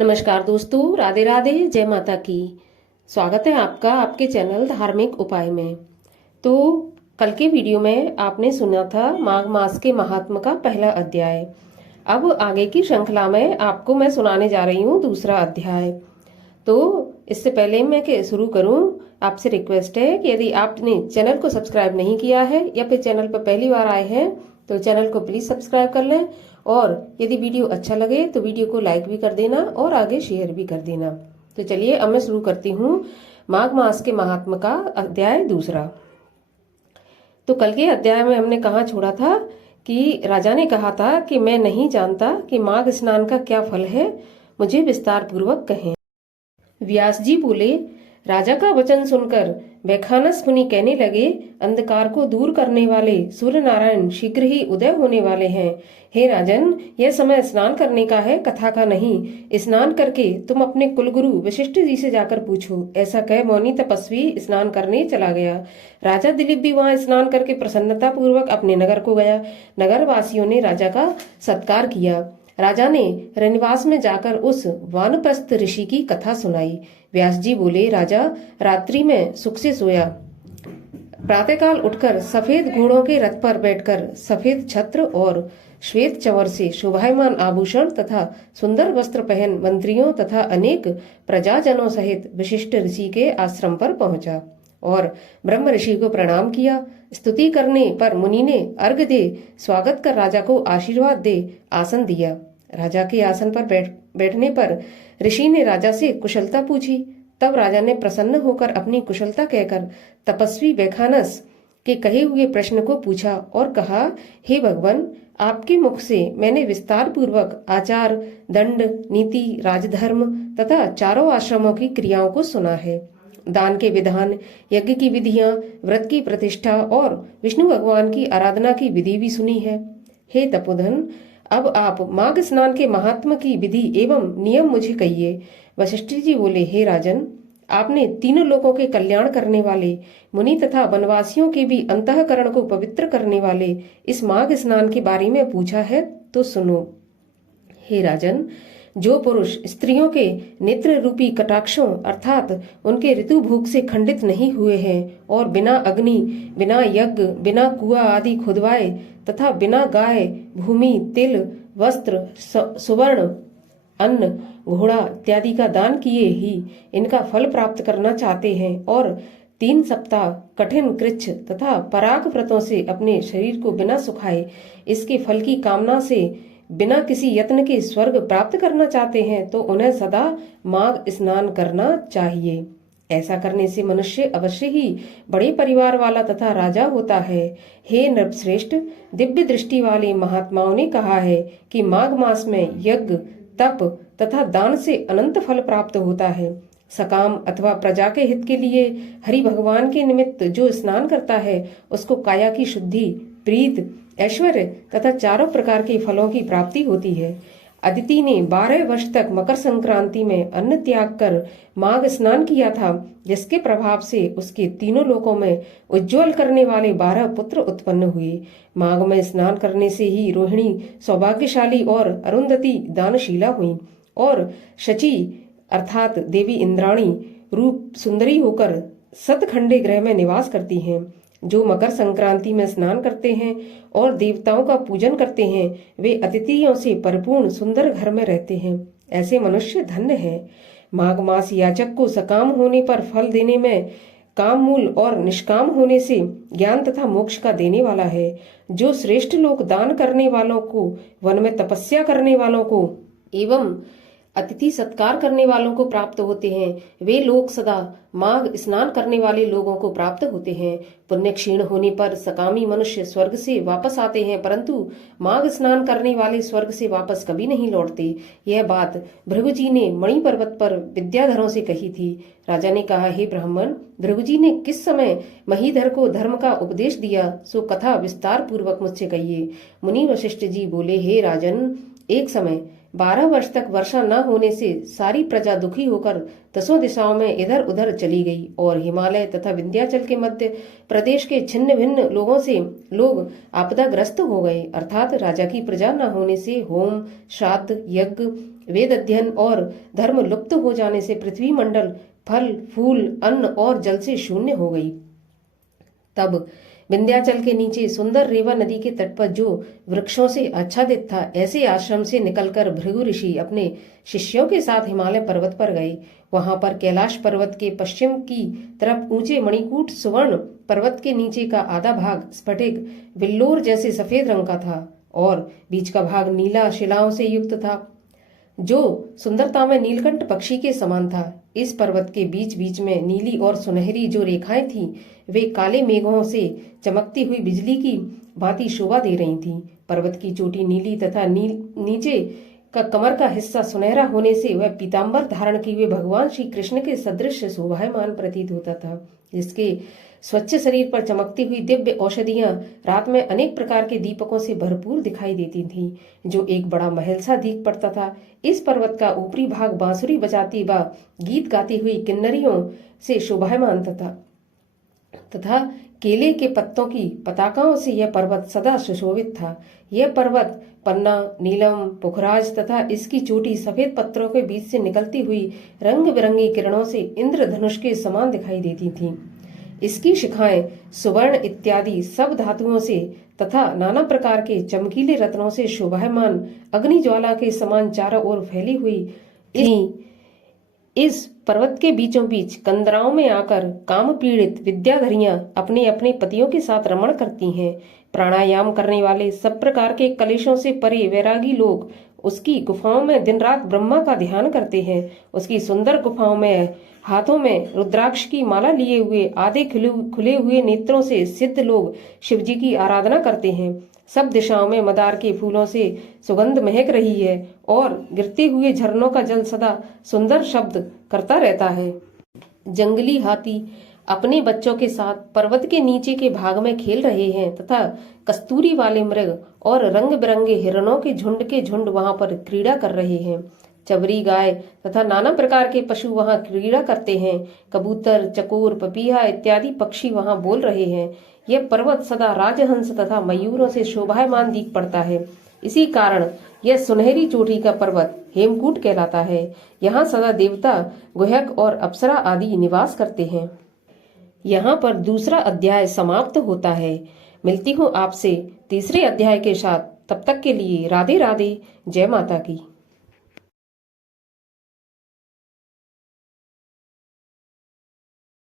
नमस्कार दोस्तों, राधे राधे, जय माता की। स्वागत है आपका आपके चैनल धार्मिक उपाय में। तो कल के वीडियो में आपने सुना था माघ मास के महात्म का पहला अध्याय। अब आगे की श्रृंखला में आपको मैं सुनाने जा रही हूँ दूसरा अध्याय। तो इससे पहले मैं के शुरू करूं, आपसे रिक्वेस्ट है कि यदि आपने चैनल को सब्सक्राइब नहीं किया है या फिर चैनल पर पहली बार आए हैं तो चैनल को प्लीज सब्सक्राइब कर लें, और यदि वीडियो अच्छा लगे तो वीडियो को लाइक भी कर देना और आगे शेयर भी कर देना। तो चलिए अब मैं शुरू करती हूँ माघ मास के महात्म का अध्याय दूसरा। तो कल के अध्याय में हमने कहाँ छोड़ा था कि राजा ने कहा था कि मैं नहीं जानता कि माघ स्नान का क्या फल है, मुझे विस्तार पूर्वक कहें। व्यास जी बोले, राजा का वचन सुनकर वैखानस मुनि कहने लगे, अंधकार को दूर करने वाले सूर्य नारायण शीघ्र ही उदय होने वाले हैं। हे राजन, यह समय स्नान करने का है, कथा का नहीं। स्नान करके तुम अपने कुलगुरु वशिष्ठ जी से जाकर पूछो। ऐसा कह मौनी तपस्वी स्नान करने चला गया। राजा दिलीप भी वहां स्नान करके प्रसन्नता पूर्वक अपने नगर को गया। नगर वासियों ने राजा का सत्कार किया। राजा ने रनिवास में जाकर उस वानप्रस्थ ऋषि की कथा सुनाई। व्यास जी बोले, राजा रात्रि में सुख से सोया। प्रातःकाल उठकर सफेद घोड़ों के रथ पर बैठकर सफेद छत्र और श्वेत चंवर से शोभायमान आभूषण तथा सुंदर वस्त्र पहन मंत्रियों तथा अनेक प्रजाजनों सहित विशिष्ट ऋषि के आश्रम पर पहुंचा और ब्रह्म ऋषि को प्रणाम किया। स्तुति करने पर मुनि ने अर्घ दे स्वागत कर राजा को आशीर्वाद दे आसन दिया। राजा के आसन पर बैठने पर ऋषि ने राजा से कुशलता पूछी। तब राजा ने प्रसन्न होकर अपनी कुशलता कहकर तपस्वी वैखानस के कहे हुए प्रश्न को पूछा और कहा, हे भगवान, आपके मुख से मैंने विस्तार पूर्वक आचार, दंड, नीति, राजधर्म तथा चारों आश्रमों की क्रियाओं को सुना है। दान के विधान, यज्ञ की विधियां, व्रत की प्रतिष्ठा और विष्णु भगवान की आराधना की विधि भी सुनी है। हे तपोधन, अब आप माघ स्नान के महात्म की विधि एवं नियम मुझे कहिए। वशिष्ठ जी बोले, हे राजन, आपने तीनों लोगों के कल्याण करने वाले मुनि तथा वनवासियों के भी अंतःकरण को पवित्र करने वाले इस माघ स्नान के बारे में पूछा है, तो सुनो। हे राजन, जो पुरुष स्त्रियों के नेत्र रूपी कटाक्षों अर्थात उनके ऋतु भोग से खंडित नहीं हुए हैं और बिना अग्नि, बिना यज्ञ, बिना कुआ आदि खुदवाए तथा बिना गाय, भूमि, तिल, वस्त्र, सुवर्ण, अन्न, घोड़ा इत्यादि का दान किए ही इनका फल प्राप्त करना चाहते हैं और 3 सप्ताह कठिन कृच्छ तथा पराग व्रतों से अपने शरीर को बिना सुखाए इसके फल की कामना से बिना किसी यत्न के स्वर्ग प्राप्त करना चाहते हैं, तो उन्हें सदा माघ स्नान करना चाहिए। ऐसा करने से मनुष्य अवश्य ही बड़े परिवार वाला तथा राजा होता है। हे नृपश्रेष्ठ, दिव्य दृष्टि वाले महात्माओं ने कहा है कि माघ मास में यज्ञ, तप तथा दान से अनंत फल प्राप्त होता है। सकाम अथवा प्रजा के हित के लिए हरि भगवान के निमित्त जो स्नान करता है उसको काया की शुद्धि, प्रीत, ऐश्वर्य तथा चारों प्रकार के फलों की प्राप्ति होती है। अदिति ने 12 वर्ष तक मकर संक्रांति में अन्न त्याग कर माघ स्नान किया था, जिसके प्रभाव से उसके तीनों लोकों में उज्जवल करने वाले 12 पुत्र उत्पन्न हुए। माघ में स्नान करने से ही रोहिणी सौभाग्यशाली और अरुंधति दानशीला हुई और शची अर्थात देवी इंद्राणी रूप सुंदरी होकर सतखंडे ग्रह में निवास करती हैं। जो मकर संक्रांति में स्नान करते हैं और देवताओं का पूजन करते हैं, वे अतिथियों से परिपूर्ण सुंदर घर में रहते हैं। ऐसे मनुष्य धन्य हैं। माघ मास याचक को सकाम होने पर फल देने में, काम मूल और निष्काम होने से ज्ञान तथा मोक्ष का देने वाला है। जो श्रेष्ठ लोग दान करने वालों को, वन में तपस्या करने वालों को एवं अतिथि सत्कार करने वालों को प्राप्त होते हैं, वे लोग सदा माघ स्नान करने वाले लोगों को प्राप्त होते हैं। पुण्य क्षीण होने पर सकामी मनुष्य स्वर्ग से वापस आते हैं, परंतु माघ स्नान करने वाले स्वर्ग से वापस कभी नहीं लौटते। यह बात भृगु जी ने मणि पर्वत पर विद्याधरों से कही थी। राजा ने कहा, हे ब्राह्मण, भृगु जी ने किस समय महीधर को धर्म का उपदेश दिया, सो कथा विस्तार पूर्वक मुझसे कहिए। मुनि वशिष्ठ जी बोले, हे राजन, एक समय 12 वर्ष तक वर्षा न होने से सारी प्रजा दुखी होकर दसों दिशाओं में इधर उधर चली गई और हिमालय तथा विंध्याचल के मध्य प्रदेश के छिन्न भिन्न लोगों से लोग आपदाग्रस्त हो गए। अर्थात राजा की प्रजा न होने से होम, श्राद्ध, यज्ञ, वेद अध्ययन और धर्म लुप्त हो जाने से पृथ्वी मंडल फल, फूल, अन्न और जल से शून्य हो गई। तब विंध्याचल के नीचे सुंदर रेवा नदी के तट पर जो वृक्षों से आच्छादित था, ऐसे आश्रम से निकलकर भृगु ऋषि अपने शिष्यों के साथ हिमालय पर्वत पर गए। वहां पर कैलाश पर्वत के पश्चिम की तरफ ऊंचे मणिकूट सुवर्ण पर्वत के नीचे का आधा भाग स्फटिक बिल्लोर जैसे सफेद रंग का था और बीच का भाग नीला शिलाओं से युक्त था, जो सुंदरता में नीलकंठ पक्षी के समान था। इस पर्वत के बीच बीच में नीली और सुनहरी जो रेखाएं थीं, वे काले मेघों से चमकती हुई बिजली की भांति शोभा दे रही थीं। पर्वत की चोटी नीली तथा नीचे का कमर का हिस्सा सुनहरा होने से वह पीताम्बर धारण किए हुए भगवान श्री कृष्ण के सदृश शोभायमान प्रतीत होता था, जिसके स्वच्छ शरीर पर चमकती हुई दिव्य औषधियां रात में अनेक प्रकार के दीपकों से भरपूर दिखाई देती थीं, जो एक बड़ा महल सा दिख पड़ता था। इस पर्वत का ऊपरी भाग बांसुरी बजाती व गीत गाती हुई किन्नरियों से शोभायमान तथा केले के पत्तों की पताकाओं से यह पर्वत सदा सुशोभित था। यह पर्वत पन्ना, नीलम, पुखराज तथा इसकी चोटी सफेद पत्थरों के बीच से निकलती हुई रंग बिरंगी किरणों से इंद्रधनुष के समान दिखाई देती थीं। इसकी शिखाएं सुवर्ण इत्यादि सब धातुओं से तथा नाना प्रकार के चमकीले रत्नों से शोभायमान अग्नि ज्वाला के समान चारों ओर फैली हुई इस पर्वत के बीचों बीच कंदराओं में आकर काम पीड़ित विद्याधरियां अपने अपने पतियों के साथ रमण करती हैं। प्राणायाम करने वाले सब प्रकार के कलेशों से परे वैरागी लोग उसकी गुफाओं में दिन रात ब्रह्मा का ध्यान करते हैं। उसकी सुंदर गुफाओं में हाथों में रुद्राक्ष की माला लिए हुए आधे खुले हुए नेत्रों से सिद्ध लोग शिवजी की आराधना करते हैं। सब दिशाओं में मदार के फूलों से सुगंध महक रही है और गिरते हुए झरनों का जल सदा सुंदर शब्द करता रहता है। जंगली हाथी अपने बच्चों के साथ पर्वत के नीचे के भाग में खेल रहे हैं तथा कस्तूरी वाले मृग और रंग बिरंगे हिरणों के झुंड वहां पर क्रीड़ा कर रहे हैं। चबरी गाय तथा नाना प्रकार के पशु वहां क्रीड़ा करते हैं। कबूतर, चकोर, पपीहा इत्यादि पक्षी वहां बोल रहे हैं। यह पर्वत सदा राजहंस तथा मयूरों से शोभायमान दिख पड़ता है। इसी कारण यह सुनहरी चोटी का पर्वत हेमकूट कहलाता है। यहाँ सदा देवता, गुहक और अप्सरा आदि निवास करते हैं। यहाँ पर दूसरा अध्याय समाप्त होता है। मिलती हूँ आपसे तीसरे अध्याय के साथ। तब तक के लिए राधे राधे। जय माता की।